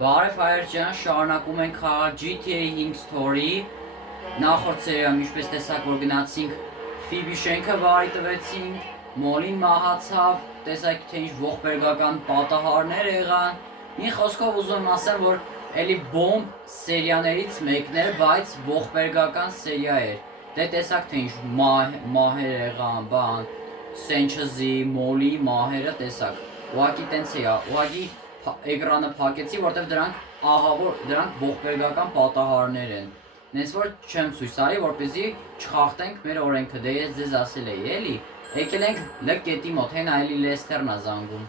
Բարև հայեր ջան, շարունակում ենք խաղալ GTA 5 Story նախորդ սերիայում ինչպես տեսակ որ գնացինք Ֆիբի շենքը վարի տվեցինք, Մոլին մահացավ, տեսակ թե ինչ ողբերգական պատահարներ եղան։ Մի խոսքով ուզում եմ ասեմ, որ էլի բոմբ սերիաներից մեկն էր, բայց ողբերգական սերիա էր։ Դե տեսակ թե ինչ մահեր եղան, բան, Սենչեզի, Մոլի մահերը տեսակ։ Ուղղակի տենց է, ուղղակի էկրանը փակեցի, որտեվ դրանք ողբերգական պատահարներ են։ Նենց որ չեմ ցույց արի, որպեսզի չխախտենք մեր օրենքը, դե ես ձեզ ասել էի, էլի։ Եկել ենք լկ կետի մոտ, հենա էլի Լեսթերն ա զանգում։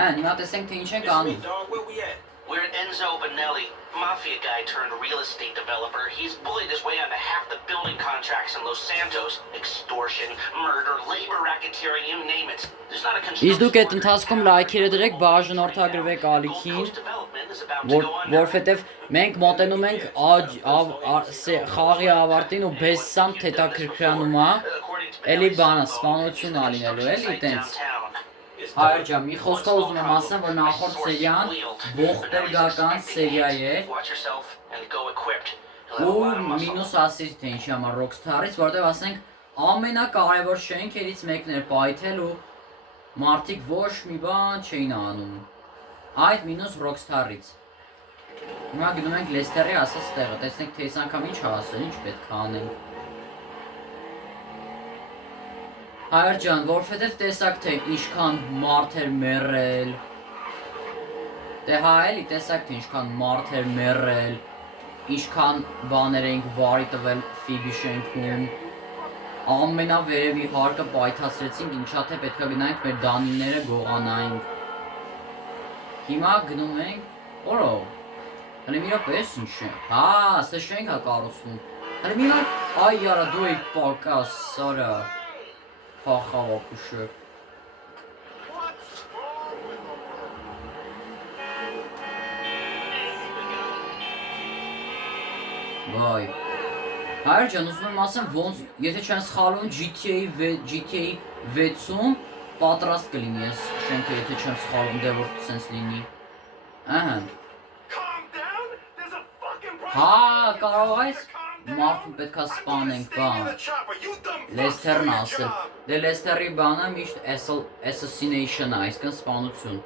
Հիմա տեսենք թե ինչ ենք անում։ We're Enzo Benelli, mafia guy turned real estate developer. He's bullied his way onto half the building contracts in Los Santos. Extortion, murder, labor racketeering, you name it. There's not a construction. Իսկ դուք այդ ընթացքում լայքերը դրեք, բաժանորդագրվեք ալիքին, որովհետև մենք մոտենում ենք խաղի ավարտին ու բեսսամ թետակրկրանում է, էլի բանը սպանություն ա լինելու, էլի տենց։ Հայր ջան, մի խոսքով ուզում եմ ասեմ, որ նախորդ սերիան ողբերգական սերիա էր ու մինուս ասիր թե ինչի համար Rockstar-ից, որտեղ ասենք ամենակարևոր շենքերից մեկն էր պայթել ու մարդիկ ոչ մի բան չէին անում։ Այդ մինուս Rockstar-ից։ Հիմա գնում ենք Լեսթերի ասած տեղը, տեսնենք թե այս անգամ ինչ ասել, ինչ պետք է անենք։ Հայր ջան, որովհետև տեսակ թե ինչքան մարդ էր մեռել։ Դե հա էլի տեսակ թե ինչքան մարդ էր մեռել, ինչքան բաներ էինք վարի տվել Ֆիբի շենքում։ Ամենավերևի հարկը պայթացրեցինք, ինչա թե պետք է գնանք մեր դանիները գողանայինք։ Հիմա գնում ենք, օրո։ Հələ մի րոպե, էս ինչ է։ Հա, ասե շենք ա կառուցվում։ Հələ մի րոպե, այ յարա դու եք պակաս, սարա։ Փախավապուշը։ Վայ։ Հայր ջան, ուզում եմ ասեմ, ոնց, եթե չեմ սխալվում GTA 6-ում պատրաստ կլինի ես շենքը, եթե չեմ սխալվում, դե որ սենց լինի։ Ահա։ Հա, կարող ես մարդուն պետքա սպանենք, բան։ Լեսթերն ասել։ Դե Լեսթերի բանը միշտ assassination է, այսքան սպանություն։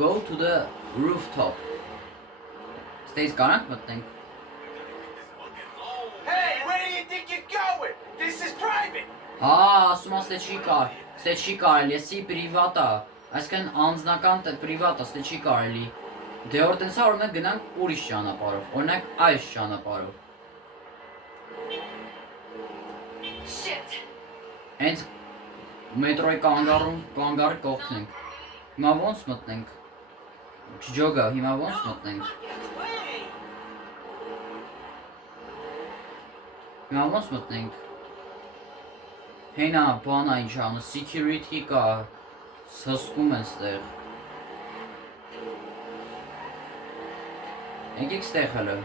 Go to the rooftop։ Ստեյս կարանք մտնենք։ Hey, where do you think you're going? This is private. Ասում ասել չի կարելի, եսի պրիվատ է, այսքան անձնական պրիվատ է, չի կարելի։ Դե որ տենցա որ մենք գնանք ուրիշ ճանապարհով, օրինակ այս ճանապարհով։ Հենց մետրոյի կանգառի կողքնենք։ Հիմա ոնց մտնենք։ Չջոգա, հիմա ոնց մտնենք։ Հիմա ոնց մտնենք։ Հենա բանա ինչ անում, security կա, սսկում են ստեղ։ Եկեք ստեղ հələ։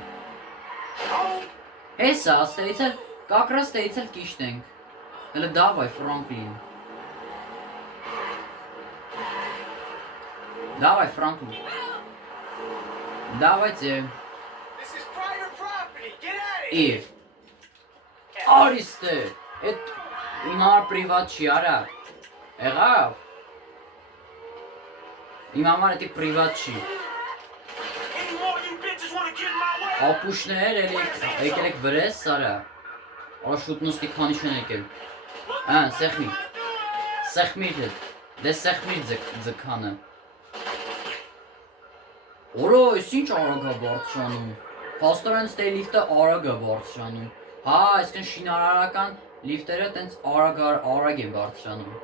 Հեսա, ստեղից էլ, կակրած ստեղից էլ կիշտ ենք։ Հələ դավայ, Ֆրանկլին։ Դավայ, Ֆրանկլին։ Դավայ ձեր։ Իր։ Արիստե, էդ իմ համար պրիվատ չի, արա։ Եղավ։ Իմ համար էդի պրիվատ չի։ Ապուշներ եկել եք վրես, սարա։ Աշուտնոստի քանի չեն եկել։ Սեղմիր, դե սեղմիր ձգանը։ Որո, ես ինչ արագ է բարձրանում։ Փաստորեն ստե լիֆտը արագ է բարձրանում։ Հա, այսքան շինարարական լիֆտերը տենց արագ են բարձրանում։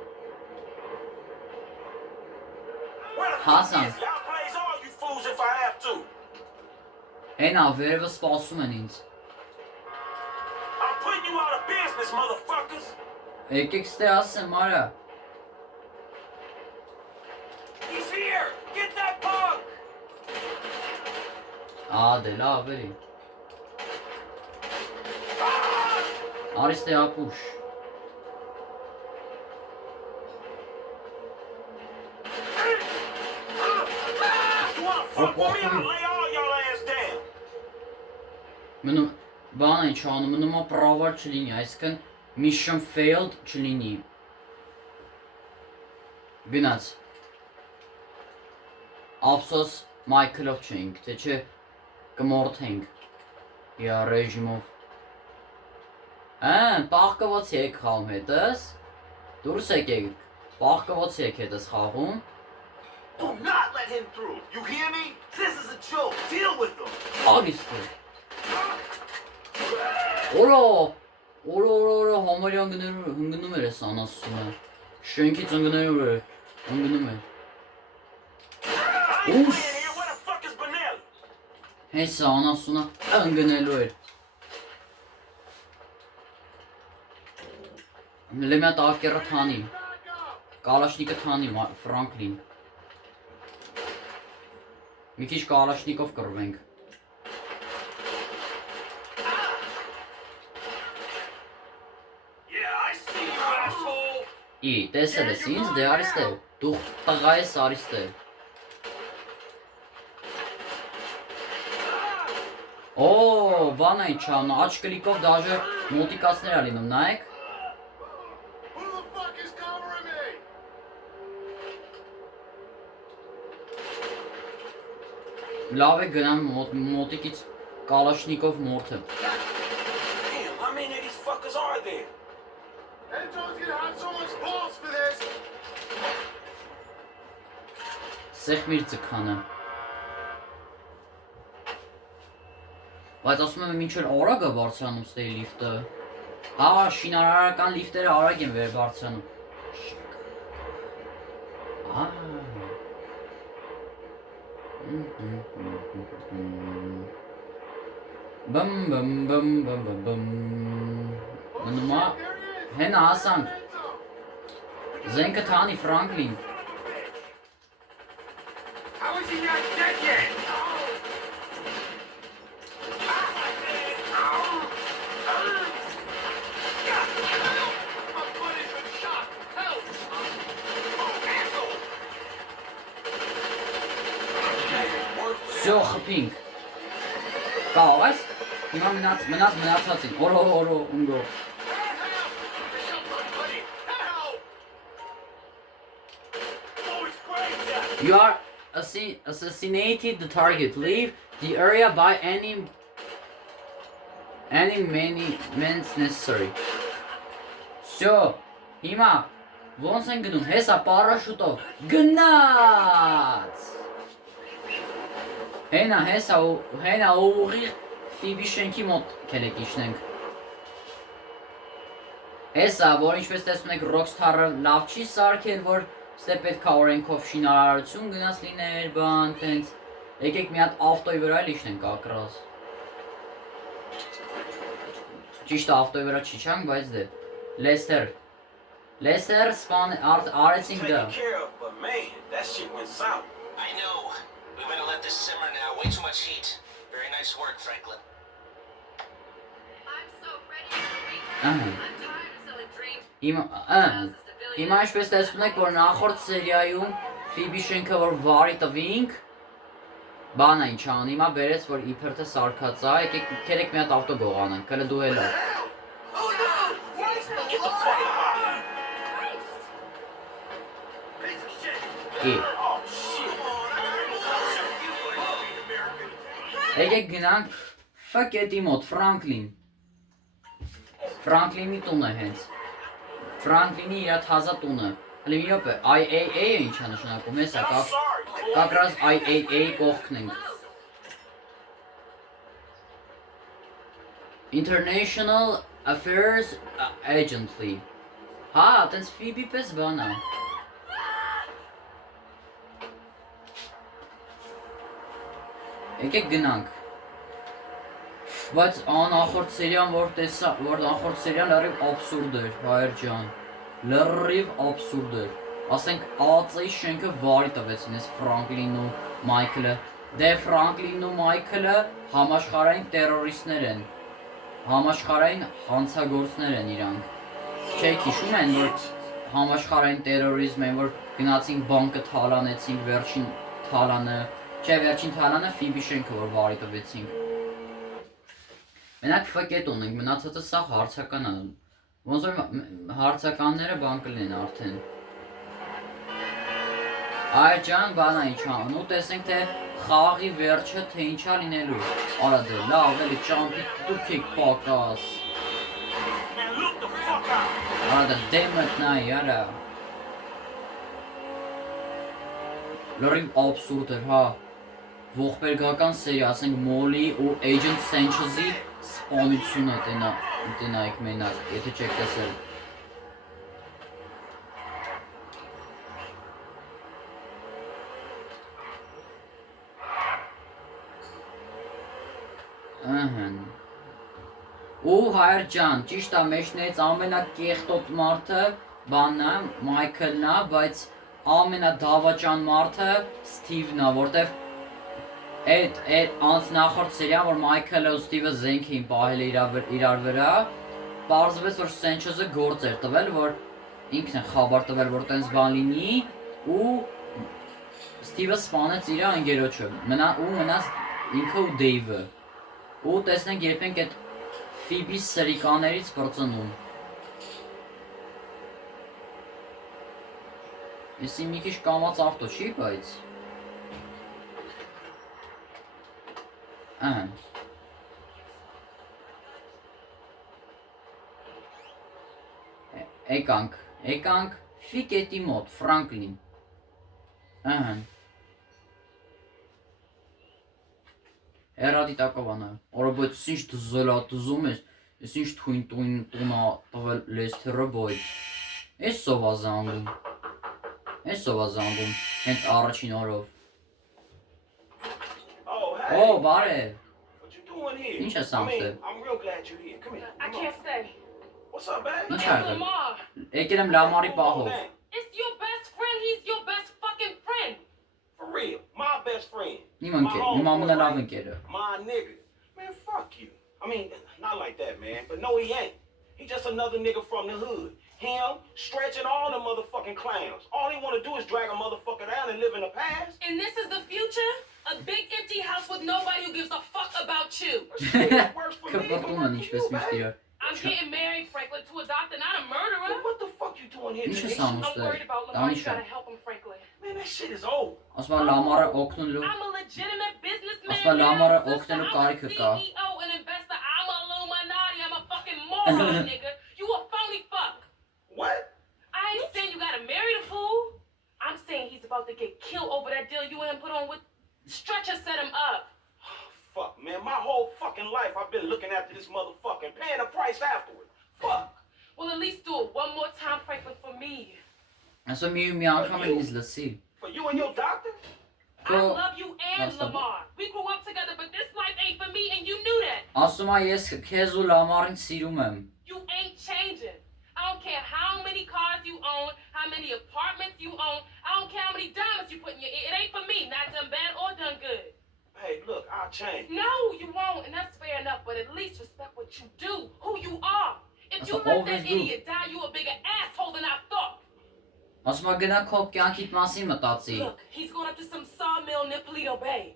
Հասան։ Հենա, վերևը սպասում են ինձ։ Եկեք ստե ասեմ, արա։ Դե լավ էլի։ Արի ստե ապուշ։ fuck with me, I'll lay all y'all ass down. Մնում բան ինչ անում, մնում է պրավար չլինի, այսինքն mission failed չլինի։ Գնաց։ Ափսոս Մայքլով չենք, թե չէ կմորթենք։ Իա ռեժիմով։ Պաղկված եք խաղում հետս։ Դուրս եկեք։ Պաղկված եք հետս խաղում։ Do not let him through. You hear me? This is a joke. Deal with him. Ագիստը։ Օրա համարյա ընկնում էր ես անասունը։ Շենքից ընկնելու էր, ընկնում էր։ I ain't playing here. Where the fuck is Benelli? Հեսա անասունը ընկնելու էր։ Լեմյա տակերը թանի։ Կալաշնիկը թանի, Ֆրանկլին։ Մի քիչ կալաշնիկով կռվենք։ Yeah, I see you, asshole. Ի, տեսել ես ինձ, դե արիստե, դու տղա ես արիստե։ Օ, բան այն չանա, աչ կլիկով դաժե մոտիկացներ ա լինում, նայեք։ Who the fuck is covering me? Լավ է գնամ մոտիկից կալաշնիկով մորթեմ։ Damn, how many of these fuckers are there? Enzo's gonna have so much balls for this. Սեղմիր ձգանը։ Բայց ասում եմ մինչև արագ է բարձրանում ստեի լիֆտը։ Հա, շինարարական լիֆտերը արագ են վեր բարձրանում։ Բմ բմ բմ բմ բմ բմ։ Մնումա հենա հասանք։ Զենքը թանի Ֆրանկլին։ How is he not dead yet? My buddy's been shot. Help! Oh, asshole! Всё, խփինք։ Կարող ես։ Հիմա մնացածին։ Օրո, ունգո։ You are assassinated the target. Leave the area by any means necessary. Всё. Հիմա ոնց են գնում։ Հեսա պարաշուտով։ Գնաց։ Հենա ուղիղ Ֆիբի շենքի մոտ քելեք իջնենք։ Հեսա, որ ինչպես տեսնում եք Rockstar-ը լավ չի սարքել, որ ստե պետք է օրենքով շինարարություն գնաց լիներ, բան, տենց։ Եկեք մի հատ ավտոյի վրա էլ իջնենք ակրած։ Ճիշտ ավտոյի վրա չիջանք, բայց դե։ Լեսթեր սպան արեցինք դա։ Taken care of, but man, that shit went south. I know. We better let this simmer now. Way too much heat. Very nice work, Franklin. I'm so ready for the weekend. Uh-huh. I'm tired of selling dreams. Հիմա ինչպես տեսնում եք, որ նախորդ սերիայում Ֆիբի շենքը որ վարի տվինք, բան այն չան, հիմա բերեց, որ իբր թե սարքած է, եկեք քերեք մի հատ ավտո գողանանք, կլը դու էլ։ Oh no! Get the fuck out! Piece of shit! Ի, Oh shit! եկեք գնանք ֆակետի մոտ, Ֆրանկլինի տունը հենց։ Ֆրանկլինի իր թազա տունը։ Հələ մի րոպե, IAA-ը ինչ է նշանակում, հեսա, I'm sorry, Chloe. կակրած IAA կողքն ենք։ International Affairs Agency։ Հա, տենց Ֆիբի պես բան է։ Եկեք գնանք։ Բայց նախորդ սերիան որ նախորդ սերիան լրիվ աբսուրդ էր, հայր ջան։ Լրիվ աբսուրդ էր։ Ասենք ԱԱՑ-ի շենքը վարի տվեցին այս Ֆրանկլինն ու Մայքլը։ Դե Ֆրանկլինն ու Մայքլը համաշխարհային տերորիստներ են։ Համաշխարհային հանցագործներ են իրանք։ Չէ, հիշում են որ համաշխարհային տերորիզմ են, որ գնացին բանկը թալանեցին, վերջին թալանը Չէ, վերջին թալանը Ֆիբի շենքը որ վարի տվեցինք։ Մենակ ֆկետ ունենք, մնացածը սա հարցական է։ Ոնց որ հարցականները բան կլինեն արդեն։ Այ ջան, բանա ինչ անում, ու տեսենք թե խաղի վերջը թե ինչա լինելու։ Արա դե, լավ, էլի ճամփի դուք եք պակաս։ Man, look the fuck out. Արա դե դեմդ նայ, արա։ Լրիվ աբսուրդ էր, հա։ Ողբերգական սերի, ասենք Մոլի ու Agent Sanchez-ի սպանությունը տնայք մենակ, եթե չեք տեսել։ Ահն։ Ու հայր ջան, ճիշտ է, մեջներից ամենակեղտոտ մարդը բանն է, Մայքլն է, բայց ամենադավաճան մարդը Սթիվն է, որտեվ այդ նախորդ սերիան, որ Մայքլը ու Սթիվը զենք էին պահել իրար վրա, պարզվեց, որ Սենչեզը գործ էր տվել, որ ինքն է խաբար տվել, որ տենց բան լինի, ու Սթիվը սպանեց իր ընկերոջը, մնաց ինքը ու Դեյվը, ու տեսնենք երբ ենք այդ Ֆիբի սրիկաներից պրծնում։ Եսի մի քիչ կամած ավտո չի, բայց Ահն։ Եկանք Ֆիկետի մոտ, Ֆրանկլին։ Ահն։ Հերադի տակովանը, որը բայց ինչ դզելա դզում ես, ես ինչ թույն տունա տվել Լեսթերը, բայց ես սովա զանգում, հենց առաջին օրով։ Oh, hey. Օ, բարև, What you doing here? Ինչ ես I mean, ամսել։ I'm real glad you're here. Come here. I Come on. can't stay. What's up, babe? Ինչ It's աղել, Lamar. եկել եմ լամարի պահով։ It's your best friend. He's your best fucking friend. For real. My best friend. Իմ ընկեր, իմ ամենալավ ընկերը։ My nigga. Man, fuck you. I mean, not like that, man. But no, he ain't. He just another nigga from the hood. Him, stretching all the motherfucking clowns. All he wanna do is drag a motherfucker down and live in the past. And this is the future? A big empty house with nobody who gives a fuck about you. Shit, it works for me. It Կպրտում works են for ինչպես you, միշտ babe. իրար։ I'm getting married, Franklin, to a doctor, not a murderer. Then what the fuck you doing here? Ինչ ես Tanisha? անում I'm worried about ստեղ, Lamar. You Դանիշա։ gotta help him, Franklin. Man, that shit is old. Ասում է լամարը օգնելու, I'm a legitimate businessman. Ասպա Լամարը now, sister. օգնելու I'm a կարիքը կա։ CEO and investor. I'm a Illuminati. I'm a fucking moron, nigga. You a phony fuck. What? I ain't saying you gotta marry the fool. I'm saying he's about to get killed over that deal you and him put on with Stretcher set him up. Fuck, man, my whole fucking life I've been looking after this motherfucking paying a price afterward. Fuck. Well, at least do it one more time, Franklin, for me. ասում մի անգամ էլ ինձ լսի։ For you and your doctor? I Go- love you and That's the- Lamar. We grew up together, but this life ain't for me, and you knew that. Ասում է ես քեզ ու լամարին սիրում եմ։ You ain't changing. I don't care how many cars you own, how many apartments you own. I don't care how many diamonds you put in your ear. It ain't for me, not done bad or done good. Hey, look, I'll change. No, you won't, and that's fair enough, but at least respect what you do, who you are. If That's you what let always that do. idiot die, you a bigger asshole than I thought. Ասում է գնա քո կյանքիդ մասին մտածի։ Look, he's going up to some sawmill near Polito Bay.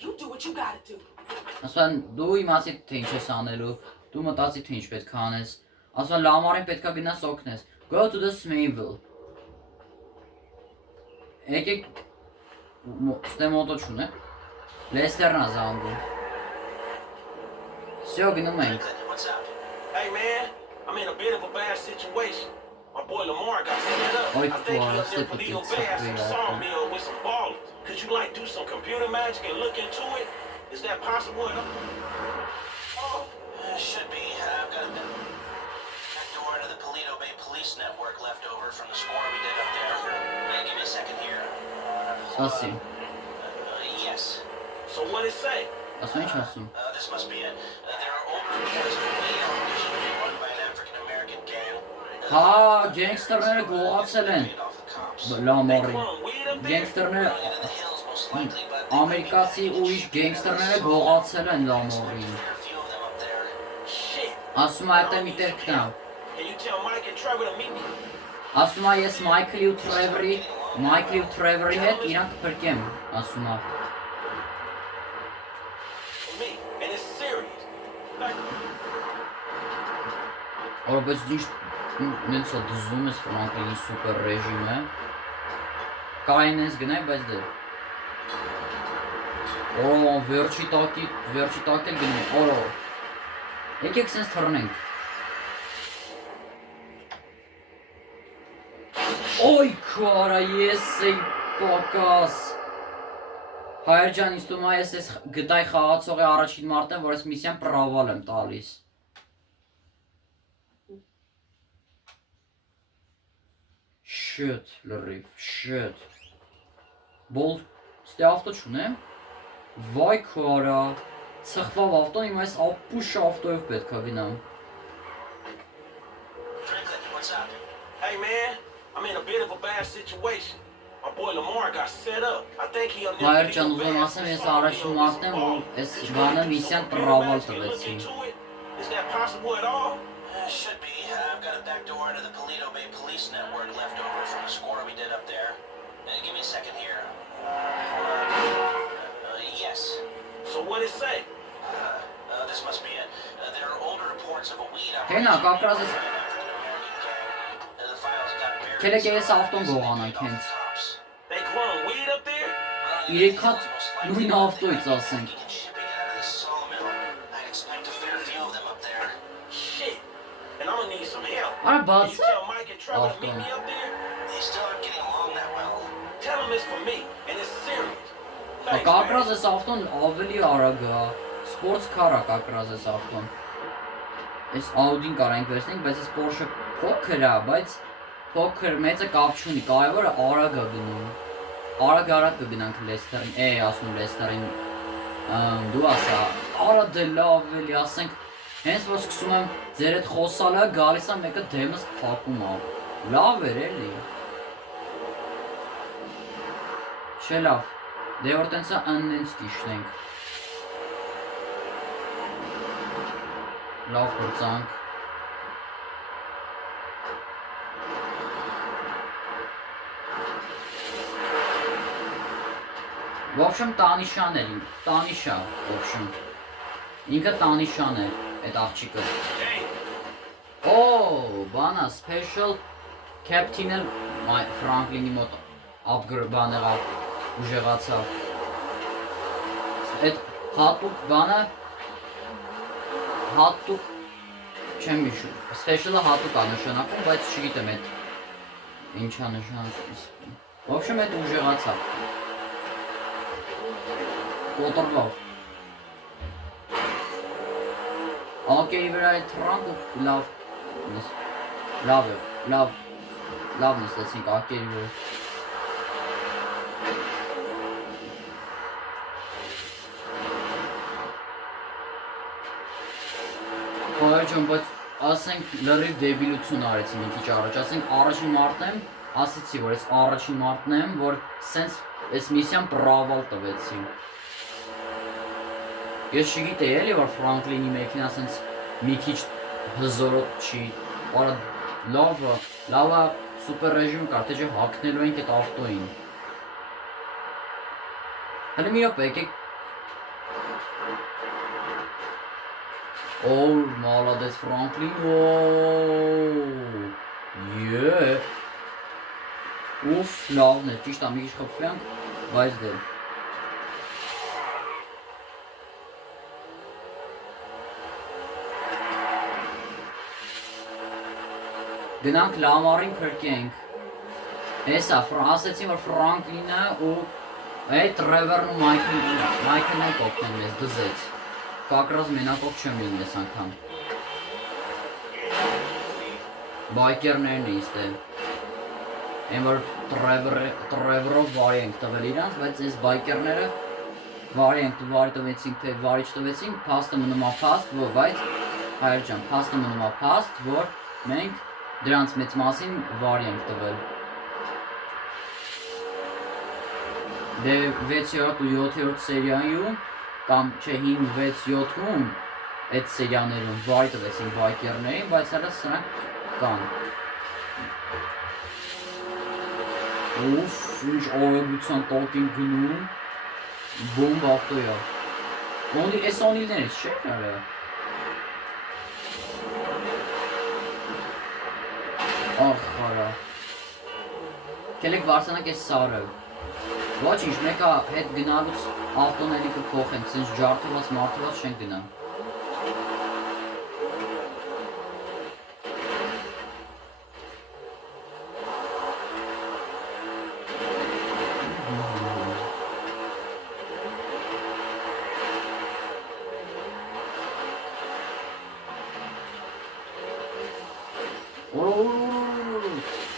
You do what you gotta do. Ասում է դու իմացի թե ինչ ես անելու, դու մտածի թե ինչ պետք է անես։ Ասում է լամարին պետքա գնաս օգնես։ Go to the Smithville։ Եկեք ստե մոտո չունե։ Լեսթերն է զանգում։ Всё, գնում ենք։ What's up? Hey, man, I'm in a bit of a bad situation. My boy Lamar got set up. Oi, I think he wow, up there in slip it, Polito it's Bay at something some like that. sawmill with some ballers. Could you, like, do some computer magic and look into it? Is that possible? Should be. I've got a door to the Polito Bay Police Network left over from the score we did up there. Hey, give me a second here. Սասի։ Yes. So what it say? Ասում ինչ ասում։ This must be it. There are older reports of a Leon mission run by an African-American gang. Հա, գենգստերները գողացել են Paid off the cops. լամարին։ Come weed up there? Գենգստերները Into the hills, most likely, but ամերիկացի ուրիշ գենգստերները գողացել են լամարին։ there are a few of them up there. Shit. Ասում է այդտեղ մի տեղ կան։ Can you tell Mike and Trevor to meet me? Ասում է ես Մայքլի ու Թրևերի Մայքլի ու Թրևերի հետ իրանք փրկեմ, ասում է։ For me, and it's serious. Like, Ora բայց ինչ նենց է դզում ես Ֆրանկլինի սուպեր ռեժիմը։ Կային ես գնայ, բայց դե։ Օ, վերջի տակի էլ գնում, օ։ Եկեք սենց թռնենք։ Օй քարա, ես էի պակաս։ Հայր ջան, ինձ թվում է ես այս գտայ խաղացողի առաջին մարտն, որ ես միսիան պրավալ եմ տալիս։ Շետ, լրիվ, շետ։ Բոլ, ստե ավտո չունեմ։ Վայ քարա, ծխվավ ավտոն, իմ այս ապուշ ավտոյով պետք է գնամ։ Franklin, what's up? hey man, I'm in a bit of a bad situation. My boy Lamar got set up. I think he'll never Հայր be ջան, the ուզում եմ best ասեմ, ես soldier առաջին of մարտն եմ, this որ ball. այս Is բանը it միսիան possible պրավալ to look տվեցի։ into it? Is that possible at all? Should be. I've got a back door into the Paleto Bay Police Network left over from a score we did up there. Give me a second here. Yes. So what it say? This must be it. There are older reports of a weed Հենա, operation. կապրած ես, African-American gang. The files got buried. կելեք ես ավտոն գողանանք հենց։ They growing weed up there? Իրեք հատ նույն ավտոից ասենք։ I'd expect a fair few of them up there. Shit. And I'm gonna need some help. Արա Can բաց you tell Mike and Trevor to meet Awesome. me up there? They still aren't getting along that well. Tell them it's for me and it's serious. Thanks, կակրած man. ես ավտոն ավելի արագ է, սպորts քար է կակրած ես ավտոն։ Այս Audi-ն կարանք վերցնենք, բայց այս Porsche փոքր է, բայց փոքր մեծը կապ չունի, կարևորը արագ է գնում։ Արագ կգնանք Լեսթերին, ասում Լեսթերին, դու ասա, արա դե լավ էլի, ասենք, հենց որ սկսում եմ ձեր հետ խոսալը, գալիս է մեկը դեմս փակում է, լավ էր էլի։ Չէ լավ, դե որ տենց է աննենց կիշնենք։ Լավ հրծանք։ В общем, Տանիշան էր, Տանիշա, в общем։ Ինքը Տանիշան էր, այդ աղջիկը։ Օ, բանա, special captain-ը Ֆրանկլինի մոտ upgrade եղավ, ուժեղացավ։ Այդ հատուկ բանը, հատուկ, չեմ հիշում, special-ը հատուկ է նշանակում, բայց չգիտեմ այդ ինչա նշանակում։ В общем, այդ ուժեղացավ։ Կոտրվավ։ Ակեի վրա այդ թրանք ու լավ նստեցինք ակերի վրա։ Հայր ջան, բայց ասենք լրիվ դեբիլություն արեցի մի քիչ առաջ, ասենք առաջին մարտն եմ, ասեցի, որ այս առաջին մարտն եմ, որ սենց այս միսիան պրավալ տվեցի։ Ես չգիտեի էլի, որ Ֆրանկլինի մեքենա սենց մի քիչ հզորոտ չի, արա լավա սուպեր ռեժիմ կար, թե չէ հակնելու ենք այդ ավտոյին։ Հələ մի րոպե, եկեք։ Օ, մալադես Ֆրանկլին, Ուֆ, լավն է, ճիշտ է, մի քիչ խփվենք, բայց դե։ Գնանք Լամարին փրկենք։ Հեսա, ասեցին, որ Ֆրանկլինը ու այդ Տրևերն ու Մայքլն են կողքնեն մեզ, դզեց։ Կակրած մենակով չեմ լինի ես անգամ։ Բայկերներն էին ստել։ Են որ Տրևերով վարի ենք տվել իրանց, բայց այս բայկերները վարի տվեցինք, թե վարիչ տվեցինք, փաստը մնում է փաստ, բայց հայր ջան, փաստը մնում է փաստ, որ մենք դրանց մեծ մասին վարի ենք տվել։ Դե 6-րդ ու 7-րդ սերիայում, կամ չէ 5-6-7-ում այդ սերիաներում վարի տվեցին բայկերներին, բայց հələ սրանք կան։ Ուֆ, ինչ օրեգության տակ են գնում։ Բոմբ ավտոյա։ Ոնի էս անիլներից չէ՞ նարը։ Ախ, խարա։ Կելեք վարսանակ էս սարը։ Ոչինչ, մեկա հետ գնալուց ավտոների կփոխենք, ցենց ջարդված մարդված չեն գնա։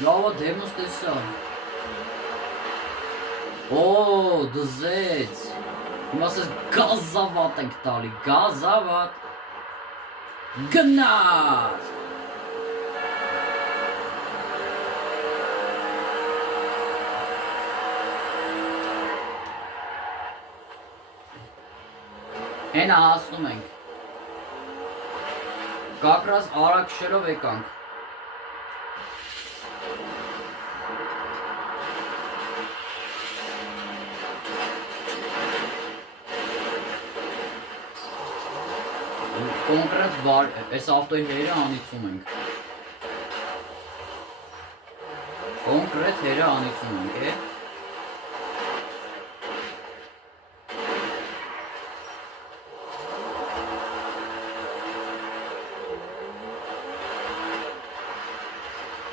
Լավա դեմոս տեսա։ Օ, դզեց։ Հիմա ասես գազավատ ենք տալի, գազավատ։ Գնաց։ Հենա հասնում ենք։ Կակրաս արագ շերով եկանք։ Կոնկրետ այս ավտոյի հերը անիծում ենք։ Կոնկրետ հերը անիծում ենք, է։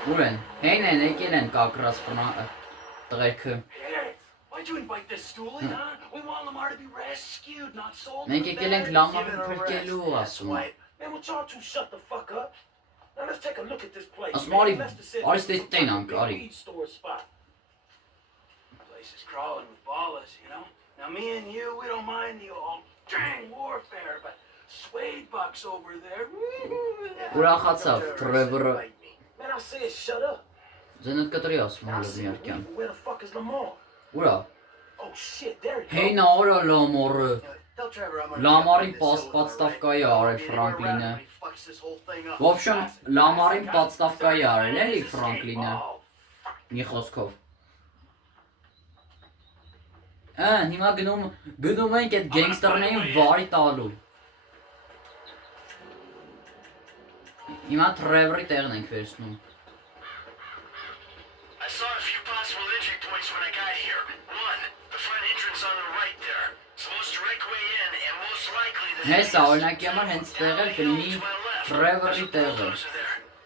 Ուր են, հեն են, եկել են կակրաս տղերքը։ Why'd you invite this stoolie, huh? We want Lamar to be rescued, not sold. Մենք եկել ենք Լամարին փրկելու, ասում։ Man, would y'all two shut the fuck up? Now let's take a look at this place. Ասում արի, արի ստեյց տենանք, արի։ Place is crawling with ballas, you know? Now me and you, we don't mind the old gang warfare, but Suede Buck's over there. Ուրախացավ, Trevor-ը։ Man, I said shut up. Ձենդ կտրի ասում հալով միարկյան։ Where the fuck is Lamar? Ուրա։ Oh shit, there he goes. Հեյնա արա Լամարը։ Լամարին պատստավկայի արել Ֆրանկլինը։ В общем, Լամարին պատստավկայի արել էլի Ֆրանկլինը։ Մի խոսքով։ Հիմա գնում ենք այդ գենգստերներին վարի տալու։ Հիմա Trevor-ի տեղն ենք վերցնում։ I saw a few possible entry points when I got here. One, the front entrance on the right there. It's the most direct way in and most likely the Հեսա օրինակի համար հենց տեղը կլինի Trevor-ի տեղը։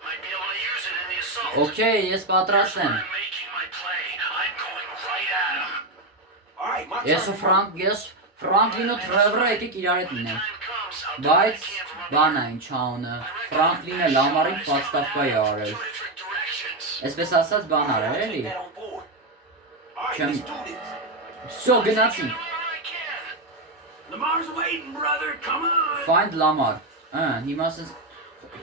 Might be able to use it in the assault. Okay, ես պատրաստ եմ։ I'm making my play. I'm going right at him. All right, my Ես ու Ֆրանկլինը Trevor-ը եկեք իրար հետ լինենք։ Բայց բան այն չաունը, Ֆրանկլինը Լամարին պատստավկայի արել։ Այսպես ասած բան արել էլի։ Չեմ։ Всё, գնացինք։ Lamar's waiting, brother. Come on. Find Lamar։ Հիմա ասես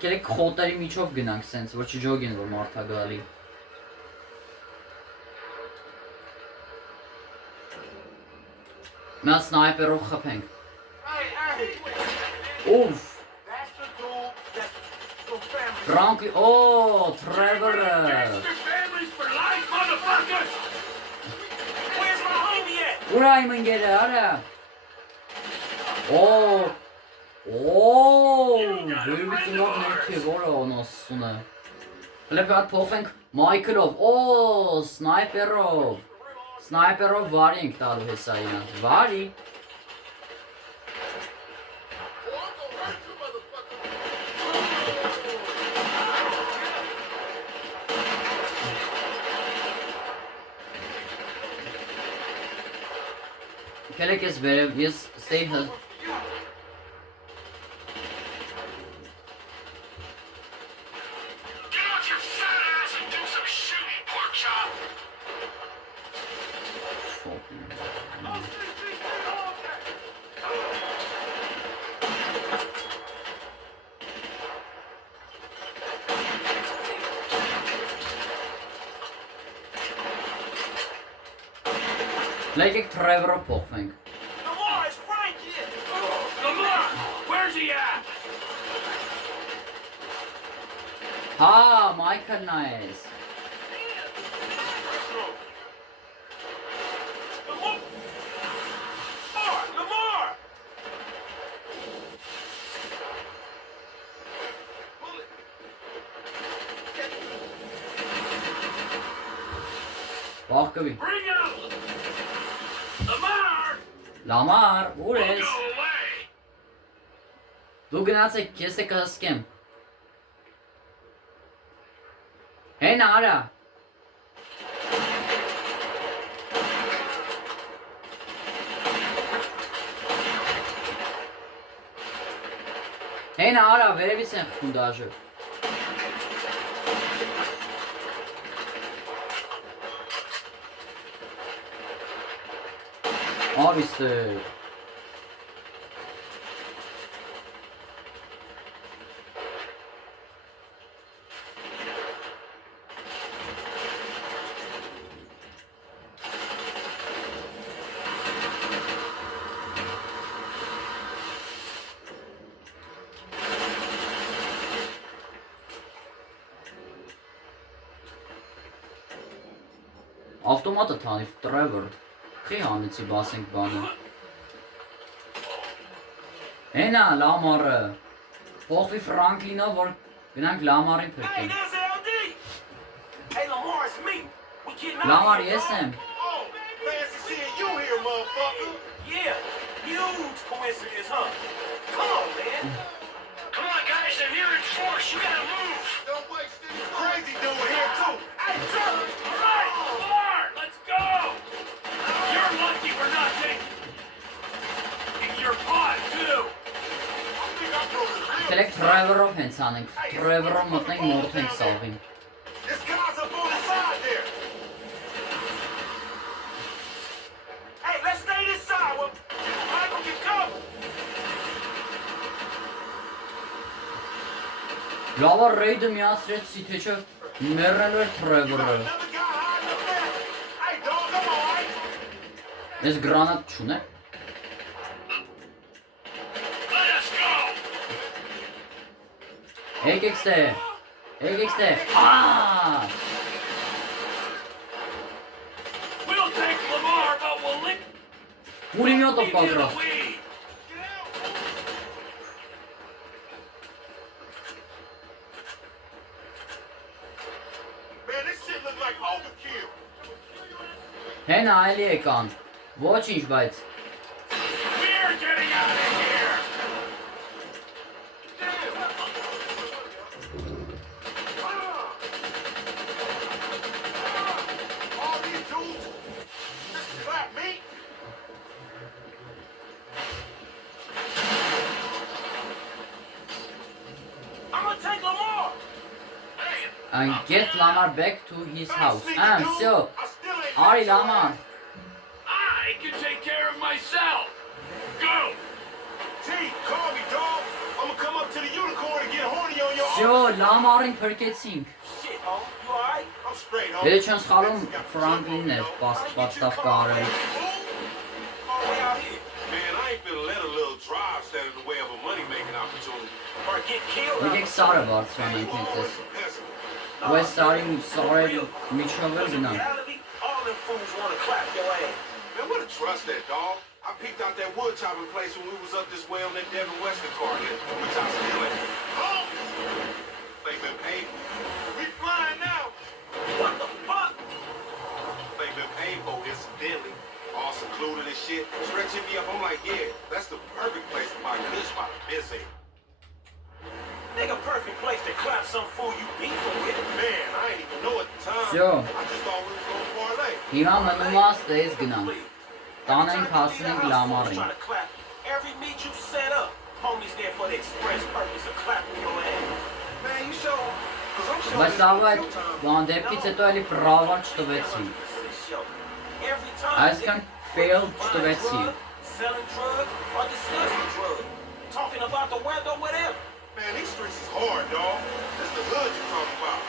կերեք խոտերի միջով գնանք սենց, որ չջոգին որ մարդա գալի։ Նա սնայպերով խփենք։ Ուֆ։ Ֆրանկլին, օ, Trevor-ը։ Families for life, motherfuckers. Where's my homie at? Ուրա իմ ընկերը, արա։ Օ, վերցնող ներքև որը անասունը։ Հələ պատ փոխենք Մայքլով, օ, սնայպերով վարի ենք տալու հեսա ինա, վարի։ Կելեք ես վերև, ես ստեյ հը։ Get off your fat ass and do some shooting, pork chop. Լեկեք Trevor-ը փոխվենք։ Lamar, it's Frankie. Lamar, where's he at? Հա, Մայքլն այս։ Բաղկվի։ Bring him! Lamar! Լամար, ուր ես։ Go away! Դու գնացեք, ես է կհսկեմ։ Հեն արա։ Հեն արա, վերևից են խփում դաժը։ Ավիստեր։ Ավտոմատը թանիվ, Տրևոր, խի հանեցի բասենք բանը։ Հենա, լամարը, փոխվի Ֆրանկլինով, որ գնանք լամարին Hey, փրկենք։ there's LD! Hey, Lamar, it's me. We getting out Լամար, of here, ես dog. եմ։ Oh, fancy seeing you here, motherfucker. Yeah, huge coincidence, huh? Come on, man. Come on, guys, I'm here in force. You gotta move! Don't waste any crazy dude here, too. Hey, Trevor! All right, Lamar, let's go! You're lucky we're not taking your pod, too! I think I broke the real. Կրեք Տրևորով հենց անենք, Տրևորով մտնենք մորթենք սաղին։ This guy's up on the side there. Hey, let's stay this side. Well, Michael can cover. Լավա ռեյդը միացրեցի, թե չէ մեռնելու էր Տրևորը։ Another guy hiding up there. Hey, dog, come on, right? Ես գրանատ չունեմ։ Let us go! Եկեք ստե։ Եկեք ստե։ Ահա։ We'll take Lamar, but we'll lick Պուլիմյոտով you the պատրաստ։ weed! Man, this shit look like overkill. Հենա այլի եկան։ Ոչինչ, բայց We're getting out of here! All these dudes just slap me. I'm gonna take Lamar. Hey, and get Lamar back to his house. Sneaky Ah, dude. всё. I still ain't Ari met your Lamar. ass. I can take care of myself! Go! T, call me, dog. I'm gonna come up to the unicorn and get horny on your Всё, Լամարին փրկեցինք։ Shit, homie. You alright? I'm straight, homie. Եթե չեմ սխալվում, Ֆրանկլինն էր պատստավ կարել։ All the way out here. Man, I ain't finna let a little drive stand in the way of a money-making opportunity. Or get killed. Եկեք Սարը բարձրանանք ինքս։ Ու այս Սարին Սարել միջով էլ գնանք։ All them fools wanna clap your ass. Man, what a trust that, dog. I peeked out that wood chopping place when we was up this way on that Devin Western car here, which I still at. Oh! They been paid. We flying now. What the fuck? They been paid for incidentally. All secluded and shit. Stretching me up, I'm like, yeah, that's the perfect place to buy good spot. Busy. Nigga, perfect place to clap some fool you beefing with. Man, I ain't even know at the time. Всё. I just thought we was gonna parlay. Հիմա մնում է ստեյս գնանք։ Տանենք հասնենք Լամարին։ Every meet you set up, homies there for the express purpose of clapping your ass. Man, you show. Cause I'm sure. Բայց լավ այդ բան դեպքից հետո էլի պրավար չտվեցի։ Every time. Այսքան fail չտվեցի։ Selling drugs or discussing drugs. Talking about the weather or whatever. Man, these streets is hard, dog. This the hood you talking about.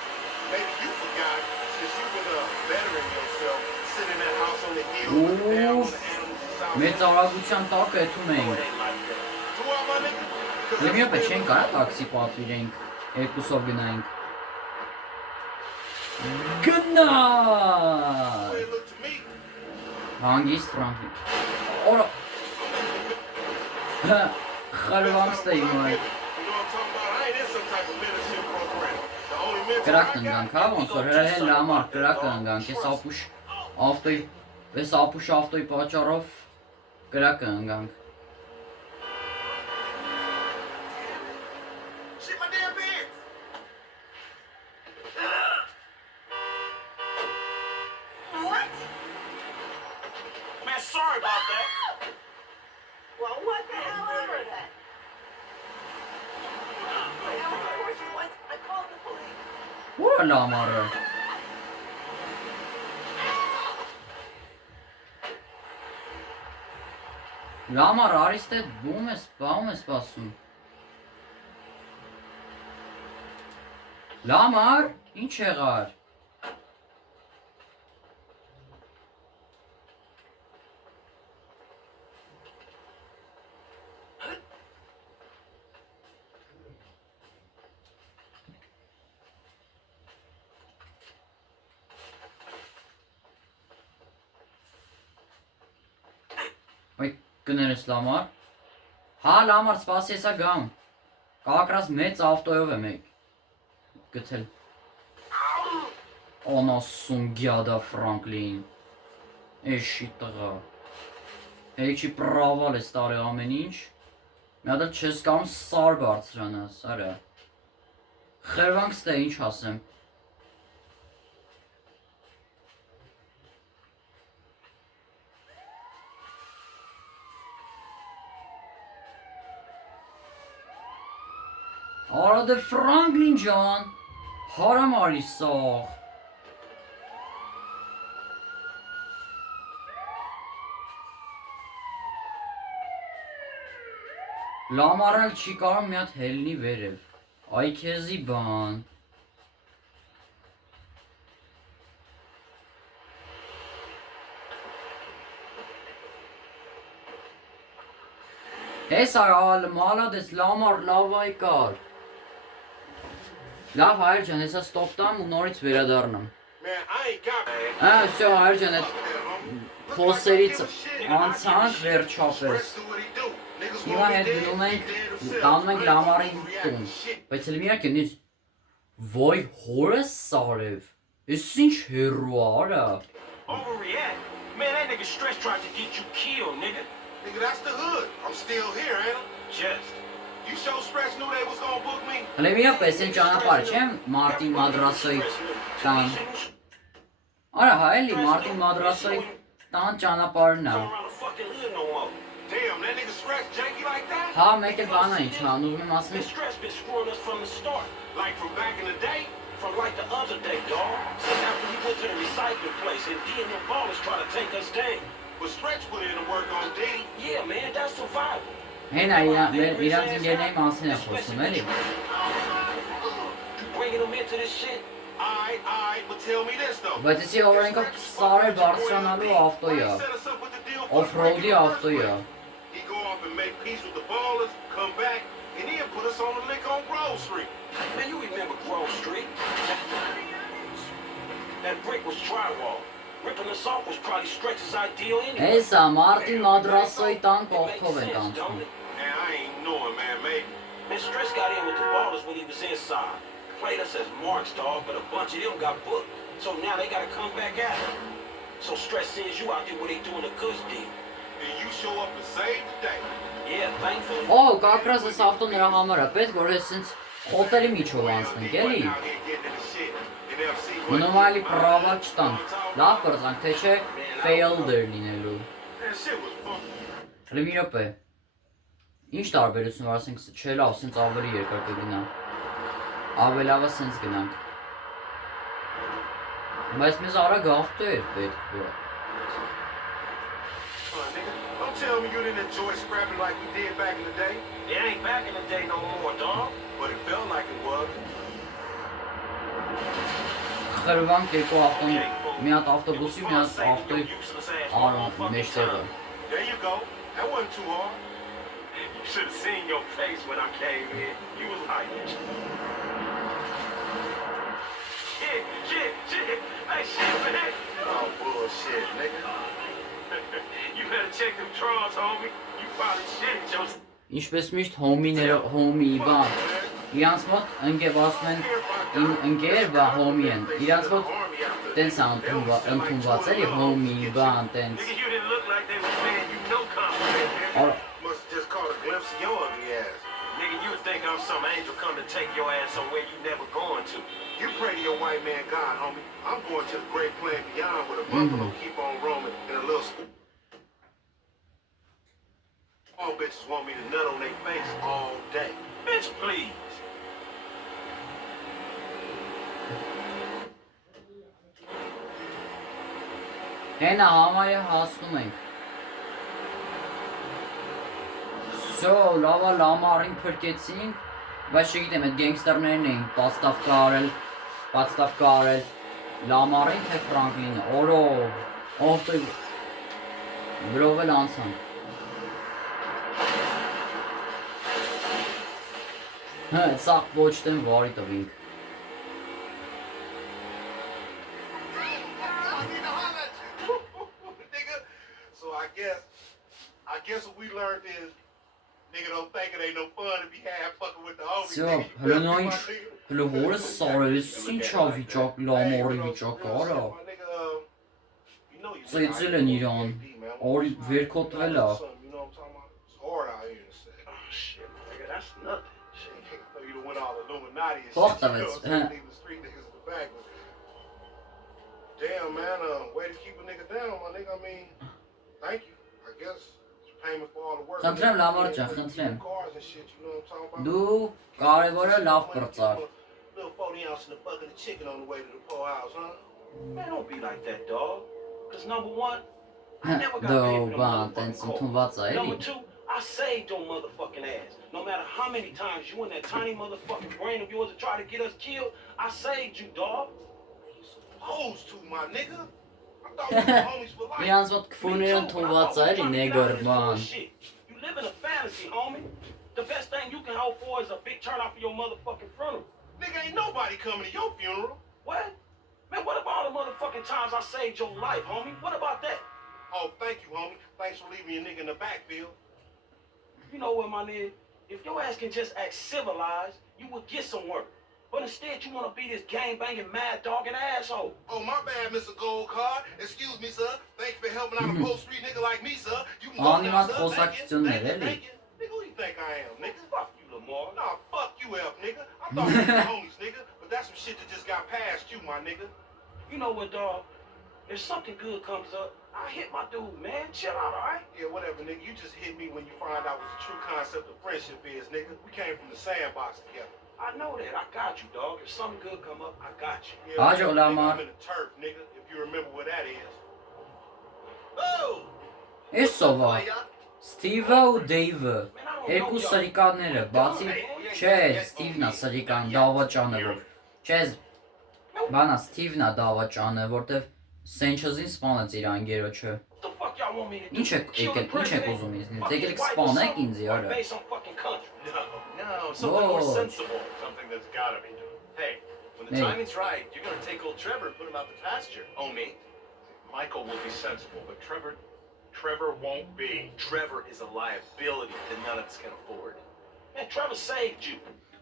Maybe you forgot since you've been bettering yourself, sitting in that house on the hill with the down on the animals. Մեծ արագության տակ էթում էինք։ Դեմի օպե չեն կարա տաքսի պատվիրենք, երկուսով գնայինք։ Գնա! Հանգիստ Ֆրանկլին։ Օրա։ Խարվանքստը իմ այդ։ Կրակն ընգանք, հա, ոնց որ հրահել լամար, կրակն ընգանք, ես ապուշ ավտոյի, պես ապուշ ավտոյի պատճառով կրակը ընգանք։ Shit, my damn pants! What? Man, sorry about that. Well, what the hell ever that? Well, of course you want. I called the police. Ո՞ր լամարը։ Լամար արիստե բում է սպասում։ Լամար, ինչ եղար։ Ոյ կներես լամար։ Հա լամար սպասի հեսա գամ։ Կակրած մեծ ավտոյով եմ եկ գտել։ Անասուն գյադա Ֆրանկլին։ Էշի տղա։ Հեքի պրավալ ես տարի ամեն ինչ։ Մի հատ էլ չես կամ սար բարձրանաս, արա։ Խերվանքս թե ինչ ասեմ։ Արա դե Ֆրանկլին ջան, հարամ արի սաղ։ Լամարել չի կարում մի հատ հելնի վերև, այ քեզի բան։ Հես արալ մալադես լամար լավայ կար։ Լավ հայր ջան, հեսա ստոպ տամ ու նորից վերադառնամ։ Man, I ain't got Всё հայր ջան, այդ խոսերից անցանք վերջապես։ Հիմա հետ գնում ենք, տանում ենք լամարին տուն։ Բայց էլ միակ ենից, ոյ հորս սարև, ես ինչ հերու արա։ Overreact? Man, that nigga Stretch tried to get you killed, nigga. Nigga, that's the hood. I'm still here, ain't I? Just. You sure Stretch knew they was gonna book me? Հլե միապես են ճանապարհ չեմ Մարտին Մադրասոյի տան։ Արա հա էլի Մարտին Մադրասոյի տան ճանապարհն է։ Don't around the fucking hood no more. Damn, that nigga Stretch janky like that? Հա մեկ էլ բան է ինչ անում եմ Man, ասում։ Stretch been screwing us from the start. Like from back in the day? From like the other day, dawg. Since after we went to the recycling place and D and them ballers try to take us down. But Stretch put in the work on D. Yeah, man, that's survival. Հենա իրանց ինգերների մասին է խոսում էլի։ You bringing them into this shit? Alright, but tell me this though. Բայց էսի օրենքով սարեր բարձրանալու ավտոյա։ Set us up with the deal for Off-roadի ավտոյա։ He go off and make peace with the ballers, come back, and then put us on the lick on Grove Street. Man, you remember Grove Street? That brick was drywall. Ripping us off was probably Stretch's ideal anyway. Հեսա Մարտին Մադրասոյի տան կողքով ենք անցնում։ Man, I ain't knowing, man, maybe. Man, Stretch got in with the ballers when he was inside. Played us as marks, dog, but a bunch of them got booked. So now they gotta come back at him. So Stretch sends you out there where they doing a goods deal. Then you show up and save the day. Yeah, thankfully. Օ, կակրած էս ավտո նրա համար է, պետք որ ես սենց խոտերի միջով անցնենք, էլի։ Out here getting in the shit. And FC Մնում այլի պրավա չտան։ Լավ կրծանք, թե չէ failed-էր լինելու։ That shit was fucking. Հլի մի րոպե։ Ինչ տարբերություն որ ասենք չէ լավ, սենց ավելի երկար կգնա։ Ավելավը սենց գնանք։ Բայց մեզ արագ ավտո էր պետք որ։ Nigga, don't tell me you didn't enjoy scrapping like we did back in the day. It ain't back in the day no more, dog. But it felt like it was. Խրվանք երկու ավտոն, մի հատ ավտոբուսի, մի հատ ավտոյի արան մեջտեղը։ There you go. That wasn't too hard. You should have seen your face when I came in. You was like, shit. Hey, shit, man. Oh, bullshit, nigga. You better check them drawers, homie. You probably shit your... Ինչպես միշտ հոմիները, հոմի բան։ Իրանց մոտ ընկև ասում են իմ ընկեր բա հոմի են։ Իրանց մոտ Տենց ընդունված էլի հոմի, բան, տենց։ Nigga, you didn't look like they was paying you no compliment, nigga. Արա, Must have just caught a glimpse of your ugly ass. Nigga, you would think I'm some angel come to take your ass somewhere you never going to. You pray to your white man God, homie. I'm going to the great plain beyond where the buffalo keep on roaming in a little school. All bitches want me to nut on their face all day. Bitch, please. հենա համարյա հասնում ենք։ Սո, լավա լամարին փրկեցինք, բայց չգիտեմ, այդ գենգստերներն էին պատստավ կարել, լամարին թե Ֆրանկլինը, օրո, ով գրով էլ անցանք։ Սաղ ոչ տեն վարի տվինք։ Nigga, so I guess what we learned is, nigga don't think it ain't no fun to be half fucking with the homies. Սա, հլնա ինչ, հլը որը սարելիս ինչա վիճակ, լամարի վիճակ, արա։ Սա իծել են իրան, արի վերքոտվել է։ You know what I'm talking about? It's hard out here in the city. Oh shit, nigga, that's nothing. Shit, you done went all Illuminati and shit. Fuck You that, know it's- what I'm saying? Leave the street niggas in the back. But damn, man, way to keep a nigga down, my nigga. I mean, thank you. I guess it's payment for all the work. Խնդրեմ, Nigga, լամար yeah, ջան, with խնդրեմ։ cars and shit, you know what I'm talking about? Դու կարևորը լավ պրծար։ Little 40 ounce and a bucket of chicken on the way to the poorhouse, huh? Man, don't be like that, dog. Cause number one, I never got paid Դու for them բան, motherfucking տենց calls. ընդունված է Number էլի։ two, I saved your motherfucking ass. No matter how many times you and that tiny motherfucking brain of yours to try to get us killed, I saved you, dog. You supposed to, my nigga. I thought we were homies for life. Իրանց մոտ քֆուրները ընդունված է էլի, նեգր, բան։ You live in a fantasy, homie. The best thing you can hope for is a big turnout for your motherfucking funeral. Nigga, ain't nobody coming to your funeral. What? Man, what about all the motherfucking times I saved your life, homie? What about that? Oh, thank you, homie. Thanks for leaving your nigga in the backfield. You know what, my nigga? If your ass can just act civilized, you would get some work. But instead, you want to be this gang-banging, mad-dogging asshole. Oh, my bad, Mr. Gold Card. Excuse me, sir. Thanks for helping out a post-street nigga like me, sir. You can go Անիմաց now, sir. Thank you. խոսակցություններ Thank you, էլի։ thank you. Nigga, who you think I am, nigga? Fuck you, Lamar. Nah, fuck you, F, nigga. I thought we were homies, nigga. But that's some shit that just got past you, my nigga. You know what, dog? If something good comes up, I hit my dude, man. Chill out, all right? Yeah, whatever, nigga. You just hit me when you find out what the true concept of friendship is, nigga. We came from the sandbox together. I know that. I got you, dog. If something good come up, I got you. Yeah, Աջո, nigga, Lamar. I'm in the turf, nigga. If you remember where that is. Oh! Էսովա, Ստիվը ու Դեյվը, երկու սրիկանները, բացի չէ, Ստիվն է սրիկան, դավաճանը, որ, չէ, բանա, Ստիվն է դավաճանը, որտև Սենչոզին սպանեց իր անգերոջը։ What the fuck y'all want me to do? Ինչ եք Kill the եկել, ինչ եք president? ուզում ինձ, Fucking եկել եք wipe սպանեք us ինձ, up? յարը։ Invade some fucking country. No, something more Ոչ, sensible. Something that's gotta be done. Hey, when the Hey. timing's right, you're gonna take old Trevor and put him out the pasture. Oh, me? Michael will be sensible, but Trevor won't be. Trevor is a liability that none of us can afford. Man, Trevor saved you.